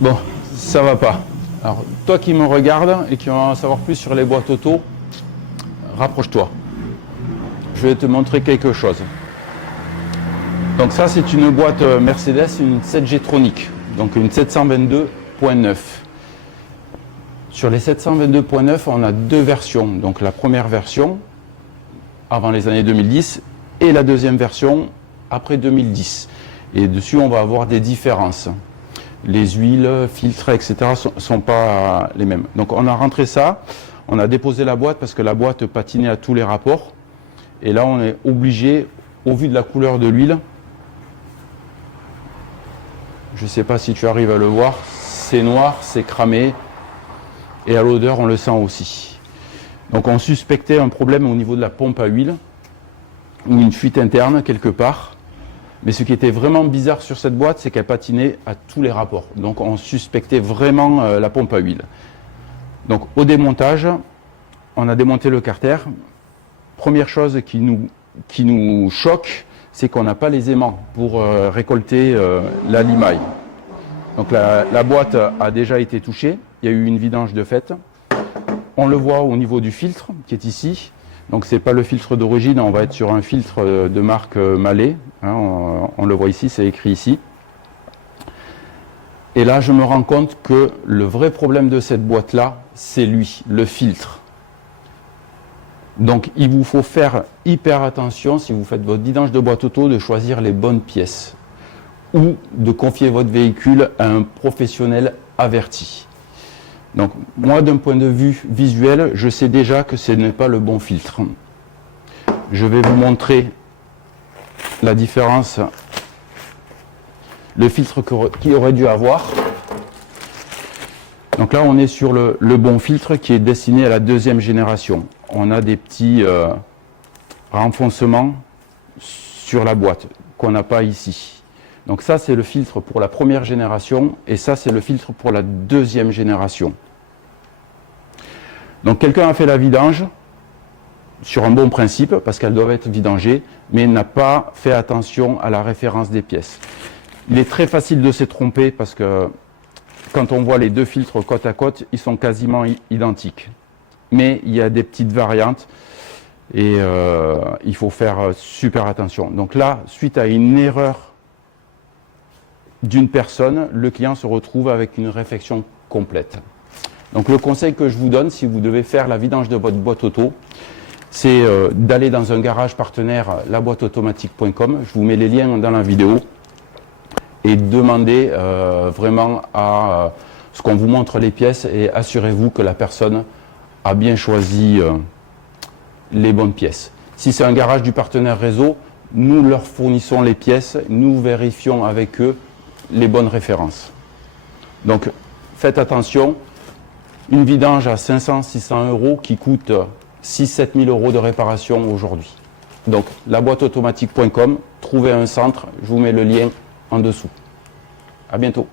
Bon, ça va pas. Alors, toi qui me regardes et qui veux en savoir plus sur les boîtes auto, rapproche-toi. Je vais te montrer quelque chose. Donc ça, c'est une boîte Mercedes, une 7G Tronic, donc une 722.9. Sur les 722.9, on a deux versions. Donc la première version, avant les années 2010, et la deuxième version, après 2010. Et dessus, on va avoir des différences. Les huiles, filtres, etc. sont pas les mêmes. Donc on a rentré ça, on a déposé la boîte parce que la boîte patinait à tous les rapports. Et là, on est obligé, au vu de la couleur de l'huile, je ne sais pas si tu arrives à le voir, c'est noir, c'est cramé, et à l'odeur, on le sent aussi. Donc on suspectait un problème au niveau de la pompe à huile, ou une fuite interne quelque part. Mais ce qui était vraiment bizarre sur cette boîte, c'est qu'elle patinait à tous les rapports. Donc on suspectait vraiment la pompe à huile. Donc au démontage, on a démonté le carter. Première chose qui nous choque, c'est qu'on n'a pas les aimants pour récolter la limaille. Donc la boîte a déjà été touchée, il y a eu une vidange de fait. On le voit au niveau du filtre qui est ici. Donc ce n'est pas le filtre d'origine, on va être sur un filtre de marque Mallet. Hein, on le voit ici, c'est écrit ici. Et là, je me rends compte que le vrai problème de cette boîte-là, c'est lui, le filtre. Donc il vous faut faire hyper attention, si vous faites votre vidange de boîte auto, de choisir les bonnes pièces. Ou de confier votre véhicule à un professionnel averti. Donc moi, d'un point de vue visuel, je sais déjà que ce n'est pas le bon filtre. Je vais vous montrer la différence, le filtre qu'il aurait dû avoir. Donc là, on est sur le bon filtre qui est destiné à la deuxième génération. On a des petits renfoncements sur la boîte qu'on n'a pas ici. Donc ça, c'est le filtre pour la première génération et ça, c'est le filtre pour la deuxième génération. Donc quelqu'un a fait la vidange sur un bon principe parce qu'elles doivent être vidangées, mais n'a pas fait attention à la référence des pièces. Il est très facile de se tromper parce que quand on voit les deux filtres côte à côte, ils sont quasiment identiques. Mais il y a des petites variantes et il faut faire super attention. Donc là, suite à une erreur d'une personne, le client se retrouve avec une réfection complète. Donc le conseil que je vous donne, si vous devez faire la vidange de votre boîte auto, c'est d'aller dans un garage partenaire, laboîteautomatique.com. Je vous mets les liens dans la vidéo et demandez vraiment à ce qu'on vous montre les pièces et assurez-vous que la personne a bien choisi les bonnes pièces. Si c'est un garage du partenaire réseau, nous leur fournissons les pièces, nous vérifions avec eux les bonnes références. Donc faites attention, une vidange à 500-600 euros qui coûte 6-7 000 euros de réparation aujourd'hui. Donc laboîteautomatique.com, trouvez un centre, je vous mets le lien en dessous. À bientôt.